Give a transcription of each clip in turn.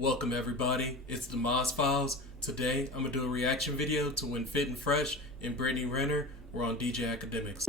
Welcome everybody, it's the Moz Files. Today I'm going to do a reaction video to When Fit and Fresh and Brittany Renner were on DJ Akademiks.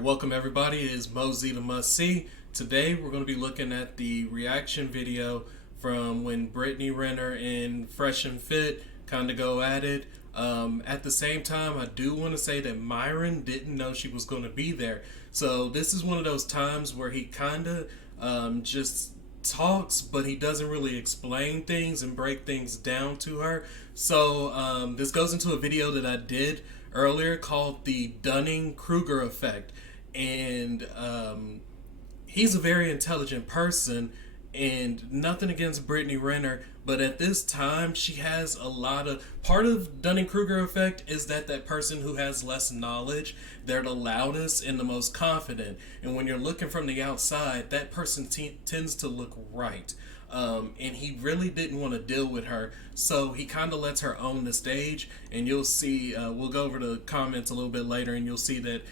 Welcome everybody, it is Mosey the Must See. Today we're going to be looking at the reaction video from when Brittany Renner and Fresh and Fit kind of go at it. At the same time, I do want to say that Myron didn't know she was going to be there. So this is one of those times where he kind of just talks, but he doesn't really explain things and break things down to her. So this goes into a video that I did earlier called the Dunning-Kruger effect. And he's a very intelligent person, and nothing against Brittany Renner, but at this time she has a lot of, part of Dunning-Kruger effect is that person who has less knowledge, they're the loudest and the most confident, and when you're looking from the outside, that person tends to look right. And he really didn't want to deal with her, so he kind of lets her own the stage. And you'll see, we'll go over the comments a little bit later, and you'll see that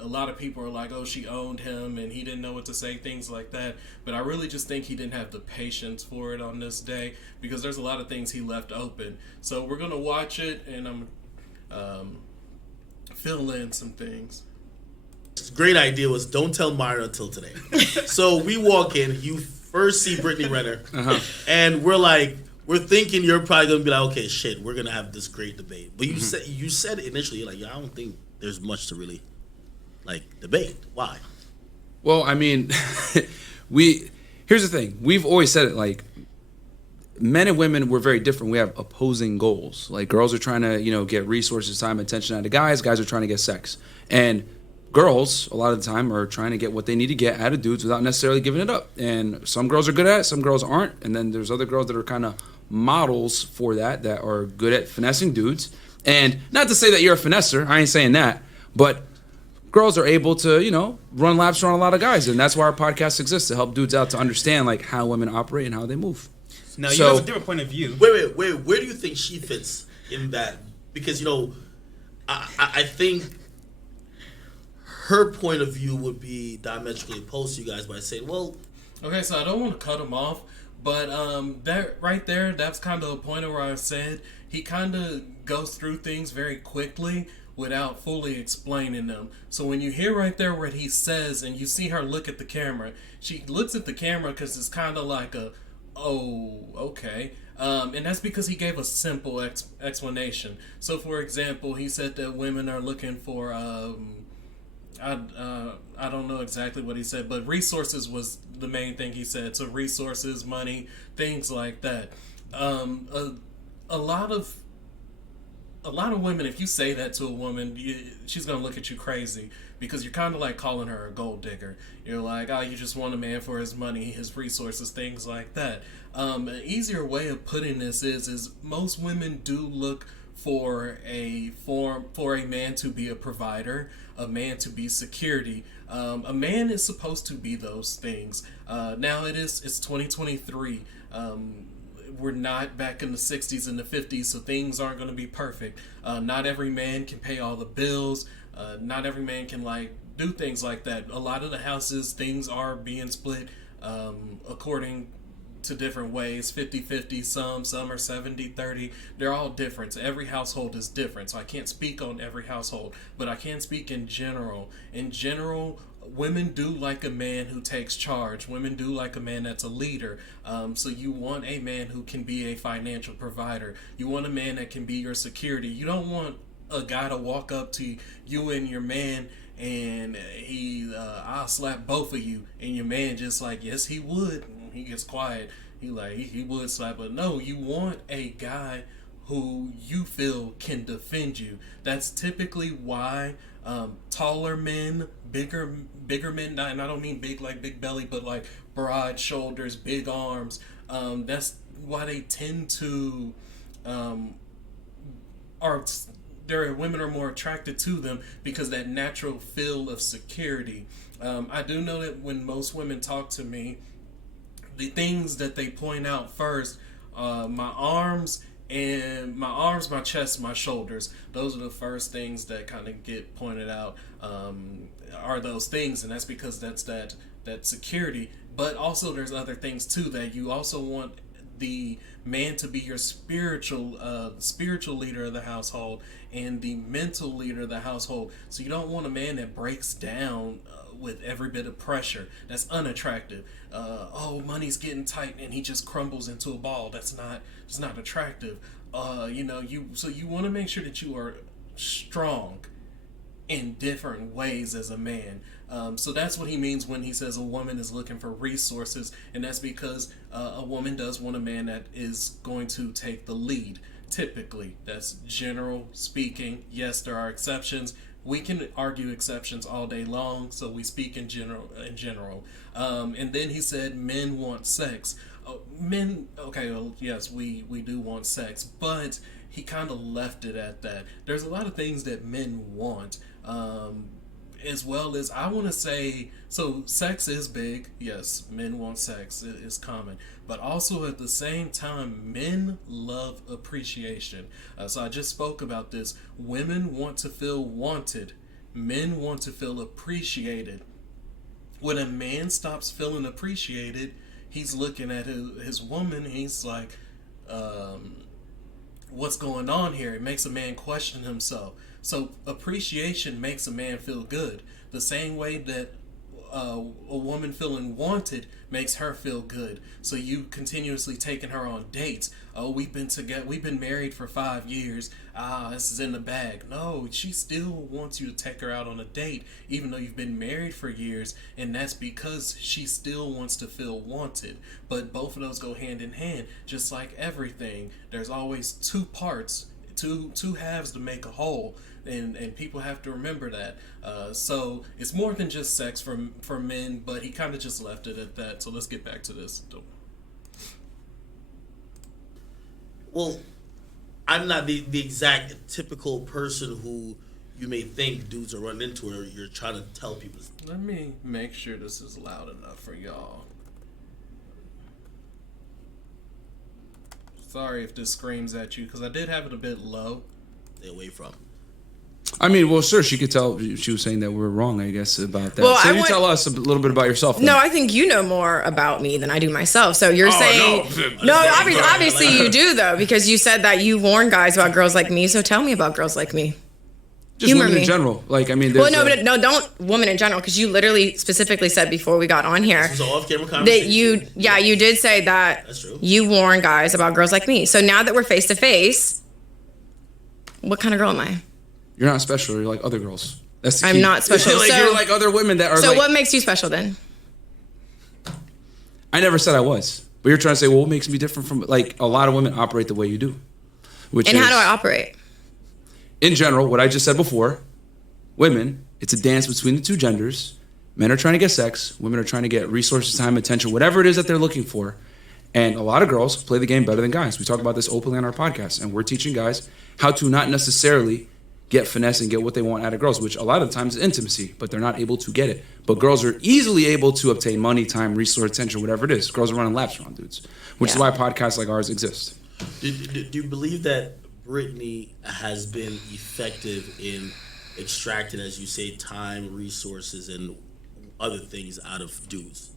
a lot of people are like, oh, she owned him and he didn't know what to say, things like that. But I really just think he didn't have the patience for it on this day, because there's a lot of things he left open. So we're gonna watch it, and I'm fill in some things. Great idea was don't tell Myra until today. So we walk in, you first see Brittany Renner, and we're thinking you're probably gonna be like, okay, shit, we're gonna have this great debate. But you said initially, like, I don't think there's much to really debate. Why? Well, I mean, here's the thing. We've always said it, like, men and women, we're very different. We have opposing goals. Like, girls are trying to, get resources, time, attention out of guys. Guys are trying to get sex. And girls, a lot of the time, are trying to get what they need to get out of dudes without necessarily giving it up. And some girls are good at it, some girls aren't. And then there's other girls that are kind of models for that are good at finessing dudes. And not to say that you're a finesser, I ain't saying that, but girls are able to, run laps around a lot of guys. And that's why our podcast exists, to help dudes out to understand, like, how women operate and how they move. Now, you have a different point of view. Wait. Where do you think she fits in that? Because, I think her point of view would be diametrically opposed to you guys by saying, well... Okay, so I don't want to cut him off, but that right there, that's kind of a point where I said he kind of goes through things very quickly without fully explaining them. So when you hear right there what he says and you see her look at the camera, she looks at the camera because it's kind of like oh, okay. And that's because he gave a simple explanation. So, for example, he said that women are looking for... I don't know exactly what he said, but resources was the main thing he said. So resources, money, things like that. A lot of women, if you say that to a woman, she's gonna look at you crazy, because you're kind of like calling her a gold digger. You're like, oh, you just want a man for his money, his resources, things like that. An easier way of putting this is most women do look for a man to be a provider, a man to be security. A man is supposed to be those things. Now it's 2023. We're not back in the 60s and the 50s, so things aren't going to be perfect. Not every man can pay all the bills. Not every man can do things like that. A lot of the houses, things are being split according to different ways, 50-50, some are 70-30. They're all different. So every household is different. So I can't speak on every household, but I can speak in general. In general, women do like a man who takes charge. Women do like a man that's a leader. So you want a man who can be a financial provider. You want a man that can be your security. You don't want a guy to walk up to you and your man and I'll slap both of you, and your man just like, yes, he would. He gets quiet. He would slap, but no, you want a guy who you feel can defend you. That's typically why taller men, bigger men, and I don't mean big like big belly, but like broad shoulders, big arms. That's tend to women are more attracted to them because that natural feel of security. I do know that when most women talk to me, the things that they point out first, my arms, my chest, my shoulders. Those are the first things that kind of get pointed out. Are those things, and that's because that's that security. But also, there's other things too that you also want the man to be your spiritual leader of the household and the mental leader of the household. So you don't want a man that breaks down with every bit of pressure. That's unattractive. Money's getting tight and he just crumbles into a ball. It's not attractive. You want to make sure that you are strong in different ways as a man. So that's what he means when he says a woman is looking for resources, and that's because a woman does want a man that is going to take the lead. Typically, that's general speaking. Yes, there are exceptions. We can argue exceptions all day long, so we speak in general. And then he said men want sex. Men, okay, well, yes, we do want sex, but he kind of left it at that. There's a lot of things that men want, as well as, I want to say, so sex is big. Yes, men want sex. It is common. But also at the same time, men love appreciation. So I just spoke about this. Women want to feel wanted. Men want to feel appreciated. When a man stops feeling appreciated, he's looking at his woman. He's like, what's going on here? It makes a man question himself. So appreciation makes a man feel good. The same way that a woman feeling wanted makes her feel good. So you continuously taking her on dates. Oh, we've been married for 5 years. This is in the bag. No, she still wants you to take her out on a date, even though you've been married for years, and that's because she still wants to feel wanted. But both of those go hand in hand, just like everything. There's always two parts, two halves to make a whole. And people have to remember that. So it's more than just sex for men, but he kind of just left it at that. So let's get back to this. Well, I'm not the exact typical person who you may think dudes are running into, or you're trying to tell people. Let me make sure this is loud enough for y'all. Sorry if this screams at you, because I did have it a bit low. Stay away from. I mean, well, sure, she could tell. She was saying that we're wrong, I guess, about that. Well, so you tell us a little bit about yourself. Then. No, I think you know more about me than I do myself. So you're saying... No, obviously you do, though, because you said that you warn guys about girls like me. So tell me about girls like me. Just women in general. Like, I mean... Well, no, don't women in general, because you literally specifically said before we got on here... This was an off-camera conversation. That you did say that That's true. You warn guys about girls like me. So now that we're face-to-face, what kind of girl am I? You're not special. You're like other girls. That's the key. I'm not special. Like, you're like other women that are So like... what makes you special then? I never said I was. But you're trying to say, well, what makes me different from... Like, a lot of women operate the way you do. And how do I operate? In general, what I just said before, women, it's a dance between the two genders. Men are trying to get sex. Women are trying to get resources, time, attention, whatever it is that they're looking for. And a lot of girls play the game better than guys. We talk about this openly on our podcast. And we're teaching guys how to not necessarily... get finesse and get what they want out of girls, which a lot of the times is intimacy, but they're not able to get it. But girls are easily able to obtain money, time, resource, attention, whatever it is. Girls are running laps around dudes, which is why podcasts like ours exist. Do you believe that Brittany has been effective in extracting, as you say, time, resources, and other things out of dudes?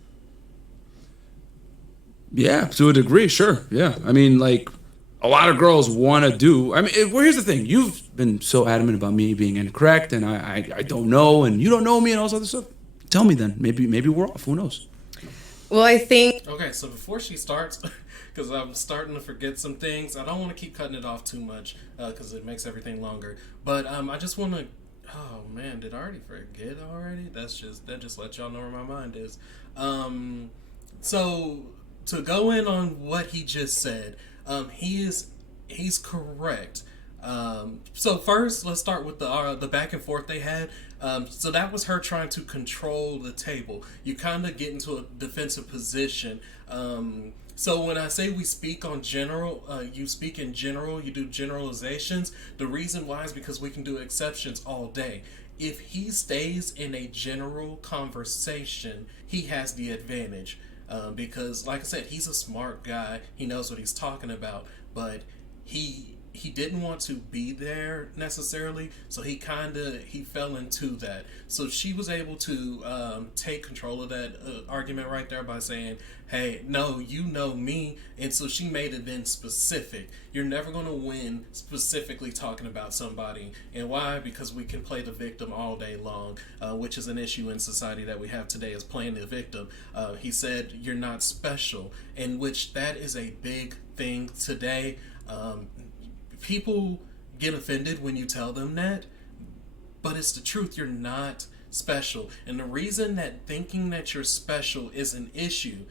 Yeah, to a degree, sure. Yeah. I mean, like... A lot of girls want to do... I mean, here's the thing. You've been so adamant about me being incorrect, and I don't know, and you don't know me, and all this other stuff. Tell me then. Maybe we're off. Who knows? Well, I think... Okay, so before she starts, because I'm starting to forget some things, I don't want to keep cutting it off too much, because it makes everything longer. But I just want to... Oh, man, did I already forget already? That just lets y'all know where my mind is. So, to go in on what he just said... He's correct. So first, let's start with the back and forth they had. So that was her trying to control the table. You kind of get into a defensive position. So when I say we speak on general, you speak in general, you do generalizations. The reason why is because we can do exceptions all day. If he stays in a general conversation, he has the advantage. Because, like I said, he's a smart guy. He knows what he's talking about. But he didn't want to be there necessarily, so he fell into that. So she was able to take control of that argument right there by saying, hey, no, you know me. And so she made it then specific. You're never going to win specifically talking about somebody. And why? Because we can play the victim all day long, which is an issue in society that we have today, is playing the victim. He said, you're not special, in which that is a big thing today. People get offended when you tell them that, but it's the truth. You're not special. And the reason that thinking that you're special is an issue,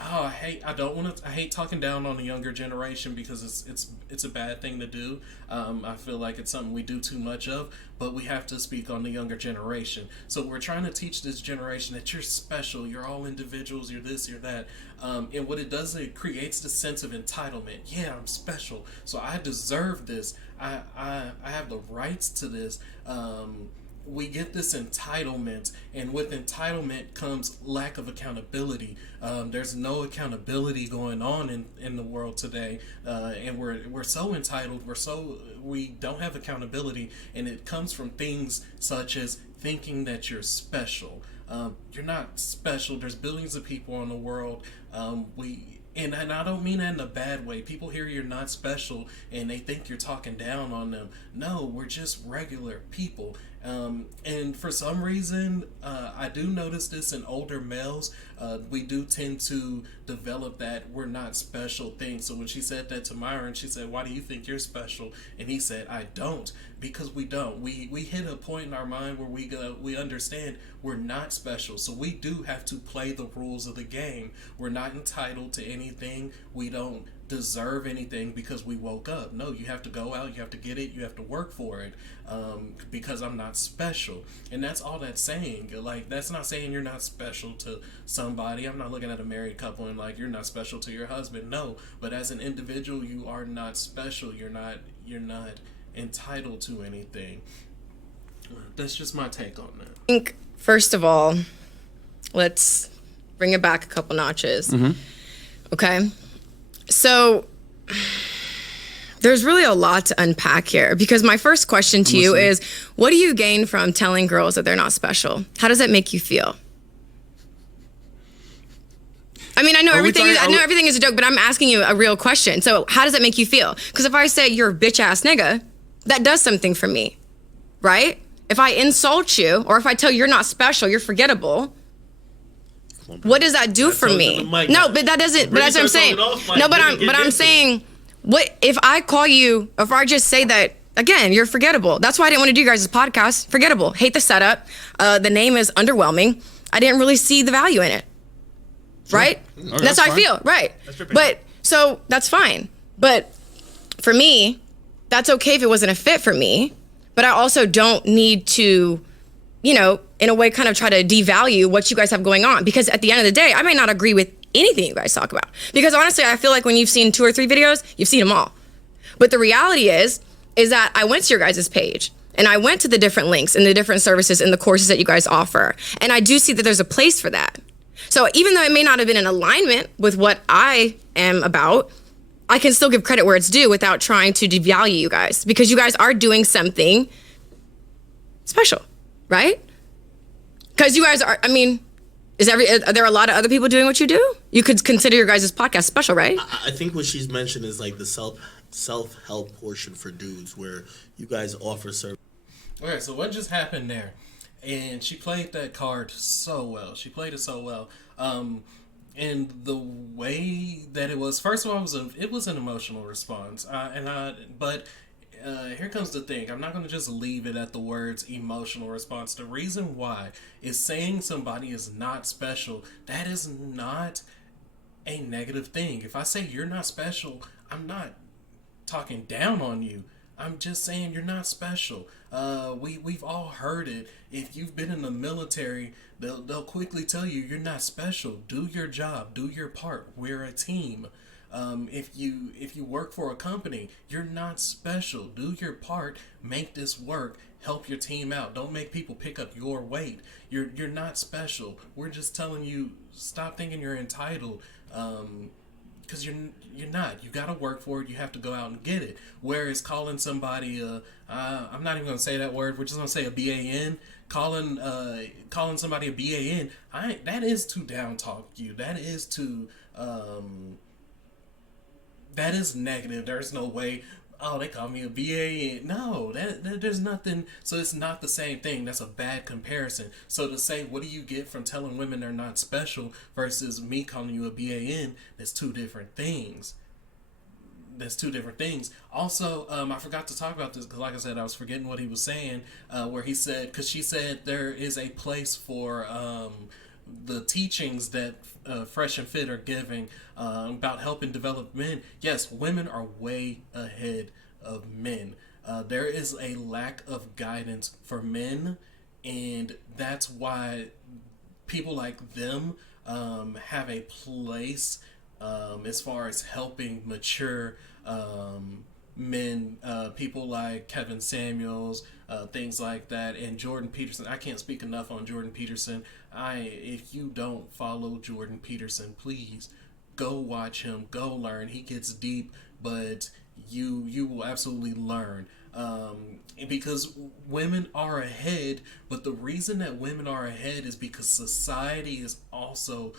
I hate talking down on the younger generation because it's a bad thing to do. I feel like it's something we do too much of, but we have to speak on the younger generation. So we're trying to teach this generation that you're special, you're all individuals, you're this, you're that. And what it does, it creates the sense of entitlement. Yeah, I'm special, so I deserve this. I have the rights to this. We get this entitlement, and with entitlement comes lack of accountability. There's no accountability going on in the world today, and we're so entitled. We don't have accountability, and it comes from things such as thinking that you're special. You're not special. There's billions of people in the world. And I don't mean that in a bad way. People hear you're not special and they think you're talking down on them. No, we're just regular people. And for some reason, I do notice this in older males. We do tend to develop that we're not special thing. So when she said that to Myron, she said, why do you think you're special? And he said, I don't. Because we don't. We hit a point in our mind where we understand we're not special. So we do have to play the rules of the game. We're not entitled to anything. We don't deserve anything because we woke up. No, you have to go out, you have to get it, you have to work for it, because I'm not special. And that's all that's saying. Like, that's not saying you're not special to somebody. I'm not looking at a married couple and like, you're not special to your husband. No, but as an individual, you are not special. You're not entitled to anything. That's just my take on that. I think, first of all, let's bring it back a couple notches. Mm-hmm. Okay? So there's really a lot to unpack here, because my first question to you is, what do you gain from telling girls that they're not special? How does that make you feel? I mean, I know everything is a joke, but I'm asking you a real question. So how does that make you feel? Because if I say you're a bitch ass nigga, that does something for me, right? If I insult you, or if I tell you you're not special, you're forgettable, what does that do for me? No, but that doesn't. But that's what I'm saying. No, but I'm saying, what if I call you? If I just say that again, you're forgettable. That's why I didn't want to do you guys' podcast. Forgettable. Hate the setup. The name is underwhelming. I didn't really see the value in it. Sure. Right? Okay, that's how I feel. Right. But so that's fine. But for me, that's okay if it wasn't a fit for me. But I also don't need to, in a way, kind of try to devalue what you guys have going on. Because at the end of the day, I may not agree with anything you guys talk about. Because honestly, I feel like when you've seen 2 or 3 videos, you've seen them all. But the reality is that I went to your guys' page, and I went to the different links and the different services and the courses that you guys offer. And I do see that there's a place for that. So even though it may not have been in alignment with what I am about, I can still give credit where it's due without trying to devalue you guys, because you guys are doing something special, right? Because you guys are, I mean, are there a lot of other people doing what you do? You could consider your guys' podcast special, right? I think what she's mentioned is like the self-help portion for dudes, where you guys offer service. Okay, so what just happened there? And she played that card so well. She played it so well. And the way that it was, first of all, it was an emotional response. But here comes the thing. I'm not going to just leave it at the words emotional response. The reason why is saying somebody is not special. That is not a negative thing. If I say you're not special, I'm not talking down on you. I'm just saying you're not special. We've all heard it. If you've been in the military, they'll quickly tell you you're not special. Do your job. Do your part. We're a team. If you work for a company, you're not special. Do your part. Make this work. Help your team out. Don't make people pick up your weight. You're not special. We're just telling you, stop thinking you're entitled. Because you're not. You got to work for it. You have to go out and get it. Whereas calling somebody I'm not even going to say that word. We're just going to say a BAN. Calling somebody a BAN. That is to down talk you. That is to that is negative. There's no way. Oh, they call me a BAN. No, there's nothing. So it's not the same thing. That's a bad comparison. So to say, what do you get from telling women they're not special versus me calling you a BAN? That's two different things. Also, I forgot to talk about this because, like I said, I was forgetting what he was saying. Where he said, because she said there is a place for the teachings that Fresh and Fit are giving about helping develop men. Yes, women are way ahead of men. There is a lack of guidance for men, and that's why people like them have a place as far as helping mature men, people like Kevin Samuels, things like that, and Jordan Peterson. I can't speak enough on Jordan Peterson. If you don't follow Jordan Peterson, please go watch him, go learn. He gets deep, but you will absolutely learn. Because women are ahead, but the reason that women are ahead is because society is also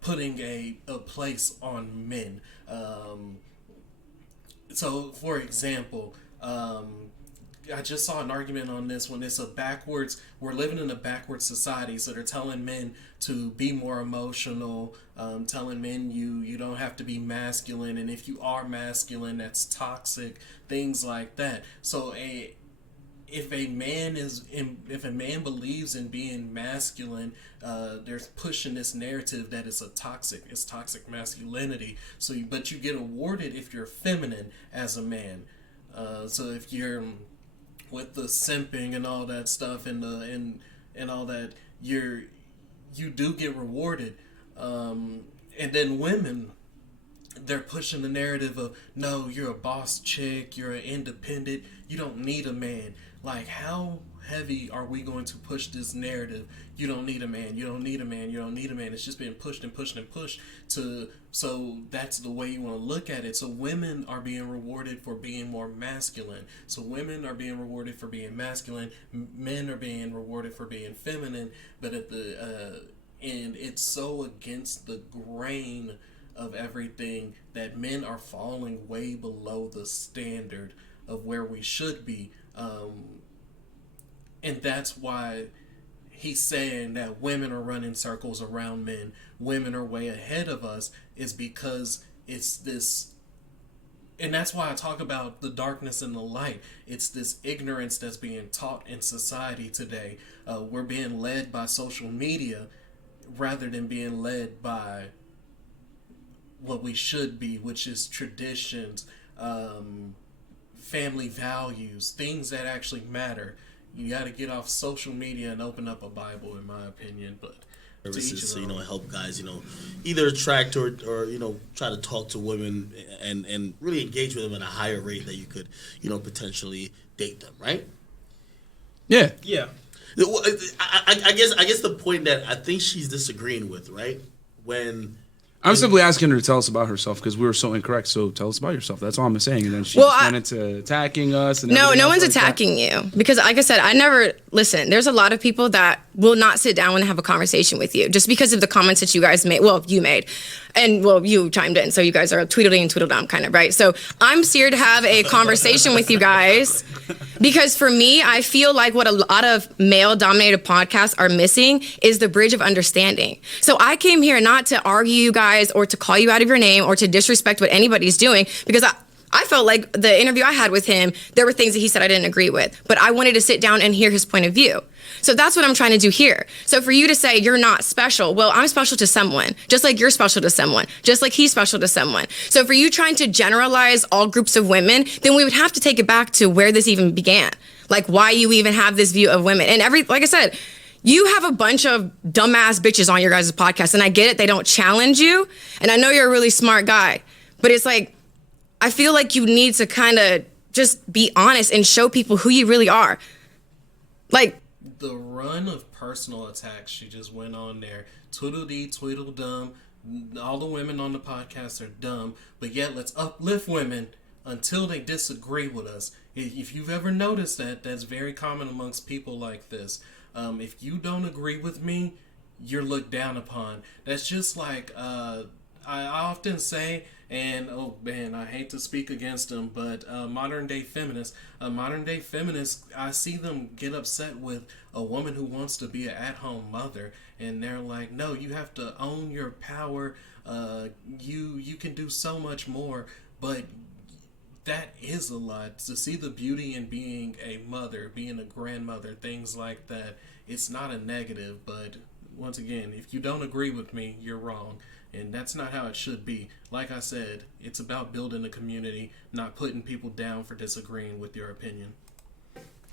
putting a place on men. So, for example, I just saw an argument on this when it's we're living in a backwards society, so they're telling men to be more emotional, telling men you don't have to be masculine, and if you are masculine, that's toxic, things like that. So if a man believes in being masculine, they're pushing this narrative that it's toxic masculinity. But you get awarded if you're feminine as a man. So if you're with the simping and all that stuff and all that, you do get rewarded. And then women, they're pushing the narrative of, no, you're a boss chick, you're an independent, you don't need a man. Like, how heavy are we going to push this narrative? You don't need a man, you don't need a man, you don't need a man. It's just being pushed and pushed and pushed so that's the way you want to look at it. So women are being rewarded for being more masculine. So women are being rewarded for being masculine. Men are being rewarded for being feminine. But and it's so against the grain of everything that men are falling way below the standard of where we should be. And that's why he's saying that women are running circles around men. Women are way ahead of us, is because it's this, and that's why I talk about the darkness and the light. It's this ignorance that's being taught in society today. We're being led by social media rather than being led by what we should be, which is traditions, family values, things that actually matter. You got to get off social media and open up a Bible, in my opinion. But services, so help guys, either attract or try to talk to women and really engage with them at a higher rate that you could potentially date them, right? Yeah. I guess the point that I think she's disagreeing with, right? I'm simply asking her to tell us about herself because we were so incorrect. So tell us about yourself. That's all I'm saying. And then she went into attacking us. And no one's attacking you because, like I said, listen. There's a lot of people that will not sit down and have a conversation with you just because of the comments that you guys made. Well, you made, and you chimed in. So you guys are Tweedledee and Tweedledum kind of, right? So I'm here to have a conversation with you guys because for me, I feel like what a lot of male-dominated podcasts are missing is the bridge of understanding. So I came here not to argue you guys or to call you out of your name or to disrespect what anybody's doing because I felt like the interview I had with him, there were things that he said I didn't agree with, but I wanted to sit down and hear his point of view. So that's what I'm trying to do here. So for you to say you're not special, well, I'm special to someone, just like you're special to someone, just like he's special to someone. So for you trying to generalize all groups of women, then we would have to take it back to where this even began. Like why you even have this view of women. And like I said, you have a bunch of dumbass bitches on your guys' podcast, and I get it, they don't challenge you. And I know you're a really smart guy, but it's like, I feel like you need to kind of just be honest and show people who you really are. Like, the run of personal attacks she just went on there. Tweedledee, Tweedledum. All the women on the podcast are dumb, but yet let's uplift women until they disagree with us. If you've ever noticed that, that's very common amongst people like this. If you don't agree with me, you're looked down upon. That's just like, I often say, and oh man, I hate to speak against them, but modern day feminists, I see them get upset with a woman who wants to be an at-home mother, and they're like, no, you have to own your power. You can do so much more, but that is a lot. To see the beauty in being a mother, being a grandmother, things like that, it's not a negative, but once again, if you don't agree with me, you're wrong. And that's not how it should be. Like I said, it's about building a community, not putting people down for disagreeing with your opinion.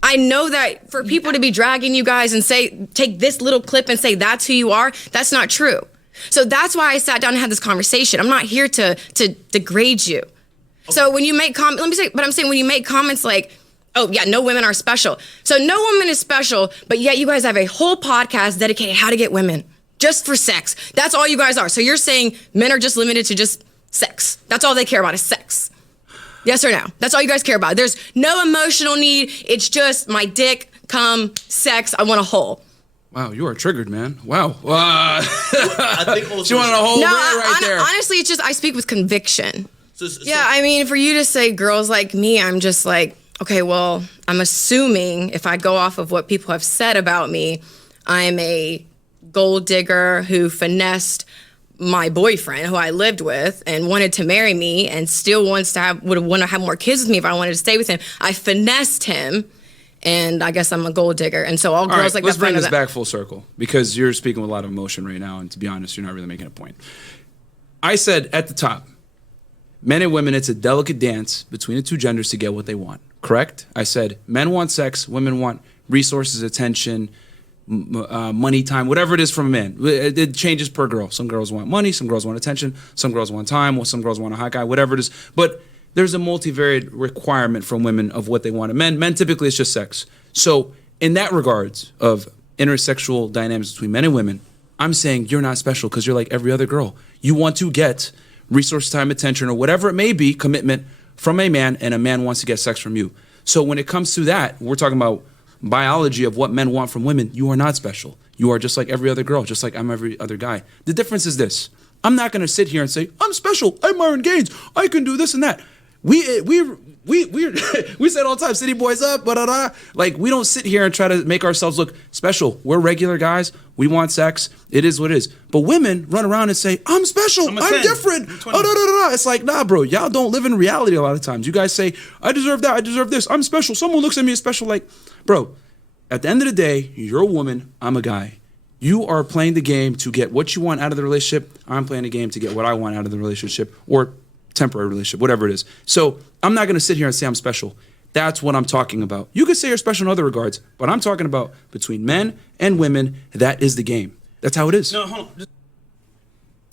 I know that for people to be dragging you guys and say, take this little clip and say that's who you are, that's not true. So that's why I sat down and had this conversation. I'm not here to degrade you. So when you make comments, I'm saying when you make comments like, oh yeah, no women are special. So no woman is special, but yet you guys have a whole podcast dedicated how to get women. Just for sex. That's all you guys are. So you're saying men are just limited to just sex. That's all they care about is sex. Yes or no? That's all you guys care about. There's no emotional need. It's just my dick, cum, sex. I want a hole. Wow, you are triggered, man. Wow. I think also she wanted a whole right there. Honestly, it's just I speak with conviction. Yeah, I mean, for you to say girls like me, I'm just like, okay, well, I'm assuming if I go off of what people have said about me, I'm a gold digger who finessed my boyfriend who I lived with and wanted to marry me and still would want to have more kids with me if I wanted to stay with him. I finessed him, and I guess I'm a gold digger. And so all girls like that. Let's bring this back full circle because you're speaking with a lot of emotion right now, and to be honest, you're not really making a point. I said at the top, men and women, it's a delicate dance between the two genders to get what they want, correct? I said men want sex, women want resources, attention, money, time, whatever it is from a man. It changes per girl. Some girls want money, some girls want attention, some girls want time, or some girls want a hot guy, whatever it is. But there's a multivariate requirement from women of what they want. Men typically it's just sex. So in that regards of intersexual dynamics between men and women, I'm saying you're not special because you're like every other girl. You want to get resource, time, attention, or whatever it may be, commitment from a man, and a man wants to get sex from you. So when it comes to that, we're talking about biology of what men want from women. You are not special. You are just like every other girl, just like I'm every other guy. The difference is this. I'm not going to sit here and say, I'm special. I'm Myron Gaines. I can do this and that. We said all the time, city boys up, blah. Like, we don't sit here and try to make ourselves look special. We're regular guys. We want sex. It is what it is. But women run around and say, I'm special. I'm different. It's like, nah, bro. Y'all don't live in reality a lot of times. You guys say, I deserve that. I deserve this. I'm special. Someone looks at me as special. Like, bro, at the end of the day, you're a woman. I'm a guy. You are playing the game to get what you want out of the relationship. I'm playing the game to get what I want out of the relationship, or temporary relationship, whatever it is. So I'm not going to sit here and say I'm special. That's what I'm talking about. You could say you're special in other regards, but I'm talking about between men and women. That is the game. That's how it is. No, hold on.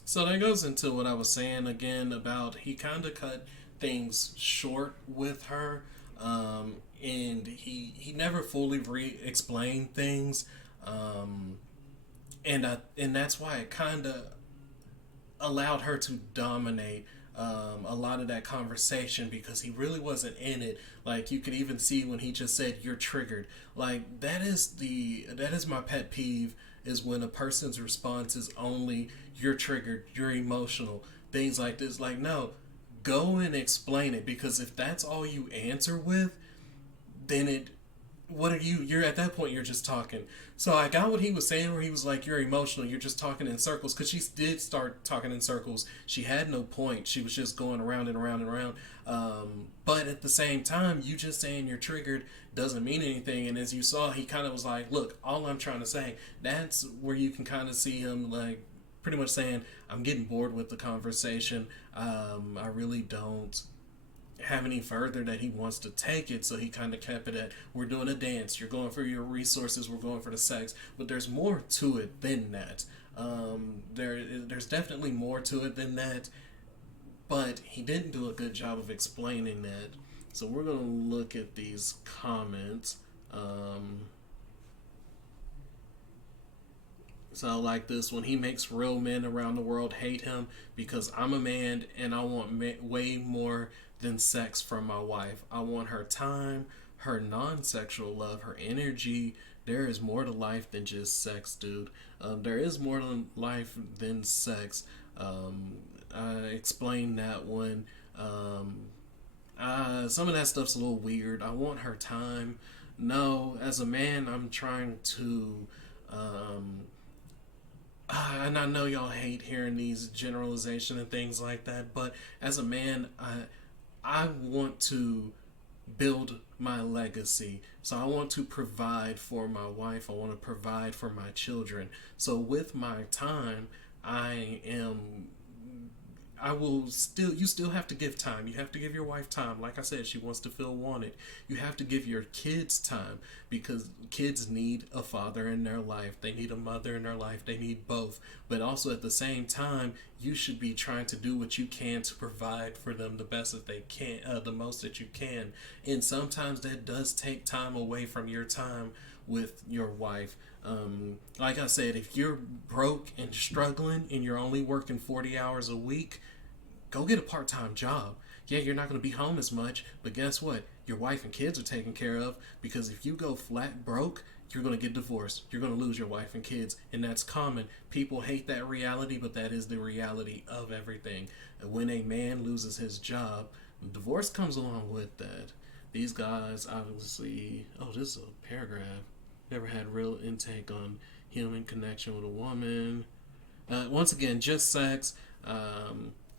So that goes into what I was saying again about he kind of cut things short with her, and he never fully explained things, and that's why it kind of allowed her to dominate a lot of that conversation, because he really wasn't in it. Like, you could even see when he just said, you're triggered. Like, that is my pet peeve, is when a person's response is only, you're triggered, you're emotional, things like this. Like, no, go and explain it, because if that's all you answer with, then what are you're at that point, you're just talking. So I got what he was saying, where he was like, you're emotional, you're just talking in circles, because she did start talking in circles. She had no point, she was just going around and around and around. But at the same time, you just saying you're triggered doesn't mean anything. And as you saw, he kind of was like, look, all I'm trying to say, that's where you can kind of see him like pretty much saying, I'm getting bored with the conversation. I really don't have any further that he wants to take it, so he kind of kept it at, we're doing a dance, you're going for your resources, we're going for the sex. But there's more to it than that. There's definitely more to it than that, but he didn't do a good job of explaining that. So we're going to look at these comments. So like this one, he makes real men around the world hate him because I'm a man and I want way more than sex from my wife. I want her time, her non-sexual love, her energy. There is more to life than just sex, dude. There is more to life than sex. I explained that one. Some of that stuff's a little weird. I want her time. No, as a man, I'm trying to... and I know y'all hate hearing these generalizations and things like that, but as a man, I want to build my legacy. So I want to provide for my wife. I want to provide for my children. So with my time, you still have to give time. You have to give your wife time. Like I said, she wants to feel wanted. You have to give your kids time, because kids need a father in their life. They need a mother in their life. They need both. But also at the same time, you should be trying to do what you can to provide for them the best that they can, the most that you can. And sometimes that does take time away from your time with your wife. Like I said, if you're broke and struggling and you're only working 40 hours a week, go get a part-time job. Yeah, you're not going to be home as much, but guess what? Your wife and kids are taken care of, because if you go flat broke, you're going to get divorced. You're going to lose your wife and kids, and that's common. People hate that reality, but that is the reality of everything. And when a man loses his job, divorce comes along with that. These guys obviously... Oh, this is a paragraph. Never had real intake on human connection with a woman. Once again, just sex.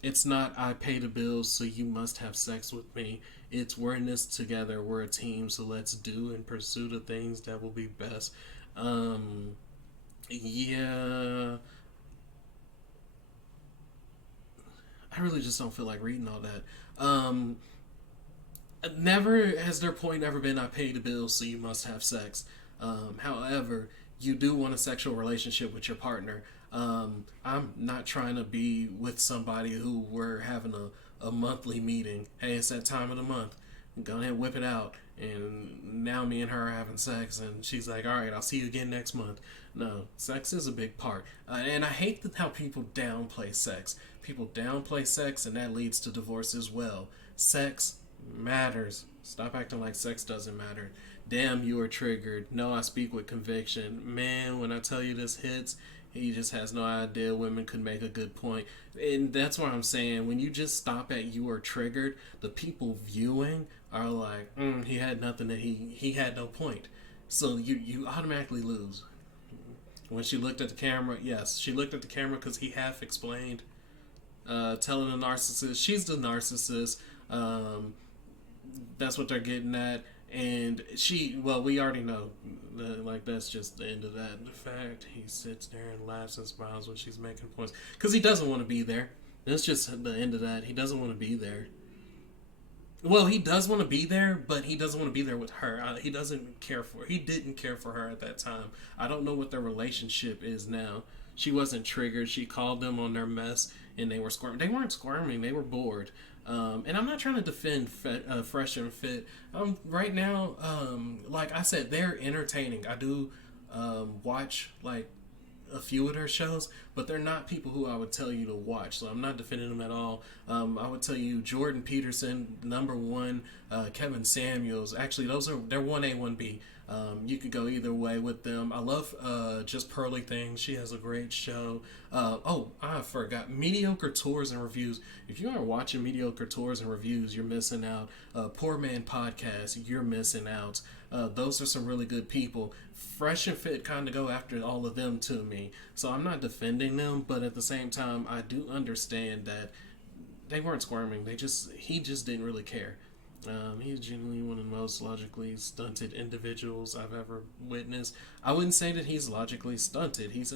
It's not, I pay the bills, so you must have sex with me. It's, we're in this together. We're a team, so let's do and pursue the things that will be best. Yeah. I really just don't feel like reading all that. Never has their point ever been, I pay the bills, so you must have sex. However, you do want a sexual relationship with your partner. I'm not trying to be with somebody who we're having a monthly meeting. Hey, it's that time of the month. Go ahead and whip it out. And now me and her are having sex, and she's like, all right, I'll see you again next month. No, sex is a big part. And I hate how people downplay sex. People downplay sex, and that leads to divorce as well. Sex matters. Stop acting like sex doesn't matter. Damn, you are triggered. No, I speak with conviction. Man, when I tell you this hits, he just has no idea women could make a good point. And that's what I'm saying. When you just stop at you are triggered, the people viewing are like, he had nothing, that he had no point. So you automatically lose. When she looked at the camera, yes, she looked at the camera because he half explained, telling the narcissist, she's the narcissist. That's what they're getting at. And we already know, that's just the end of that. In fact, he sits there and laughs and smiles when she's making points. Because he doesn't want to be there. That's just the end of that. He doesn't want to be there. Well, he does want to be there, but he doesn't want to be there with her. He didn't care for her at that time. I don't know what their relationship is now. She wasn't triggered. She called them on their mess, and they were squirming. They weren't squirming. They were bored. And I'm not trying to defend Fresh and Fit. Right now, like I said, they're entertaining. I do watch a few of their shows, but they're not people who I would tell you to watch. So I'm not defending them at all. I would tell you Jordan Peterson, number one, Kevin Samuels. Actually, they're 1A, 1B. You could go either way with them. I love Just Pearly Things. She has a great show. I forgot. Mediocre Tours and Reviews. If you aren't watching Mediocre Tours and Reviews, you're missing out. Poor Man Podcast, you're missing out. Those are some really good people. Fresh and Fit kind of go after all of them to me. So I'm not defending them, but at the same time, I do understand that they weren't squirming. He just didn't really care. He's genuinely one of the most logically stunted individuals I've ever witnessed. I wouldn't say that he's logically stunted. He's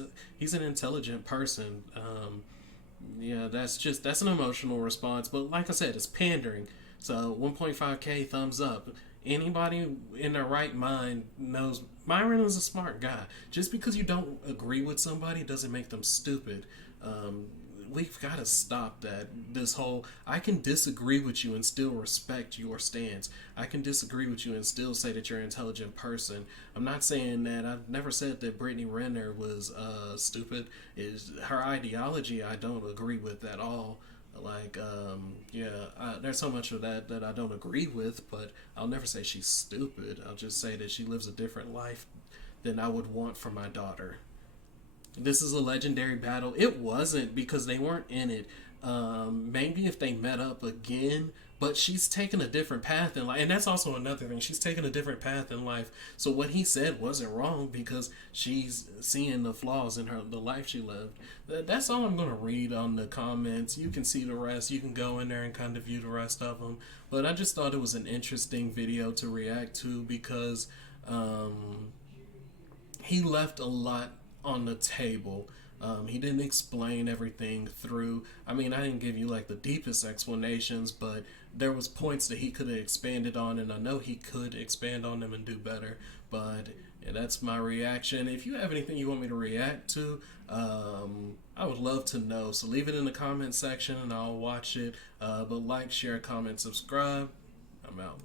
an intelligent person. That's an emotional response. But like I said, it's pandering. So 1.5K thumbs up. Anybody in their right mind knows Myron is a smart guy. Just because you don't agree with somebody doesn't make them stupid. We've got to stop that. This whole, I can disagree with you and still respect your stance. I can disagree with you and still say that you're an intelligent person. I'm not saying that. I've never said that Brittany Renner was stupid. Is her ideology I don't agree with at all. Like, there's so much of that I don't agree with, but I'll never say she's stupid. I'll just say that she lives a different life than I would want for my daughter. This is a legendary battle. It wasn't because they weren't in it. Maybe if they met up again, but she's taken a different path in life. And that's also another thing. She's taken a different path in life. So what he said wasn't wrong because she's seeing the flaws in the life she lived. That's all I'm going to read on the comments. You can see the rest. You can go in there and kind of view the rest of them. But I just thought it was an interesting video to react to because he left a lot on the table. He didn't explain everything through. I mean, I didn't give you like the deepest explanations, but there was points that he could have expanded on, and I know he could expand on them and do better. But that's my reaction. If you have anything you want me to react to, I would love to know. So leave it in the comment section and I'll watch it. But like, share, comment, subscribe. I'm out.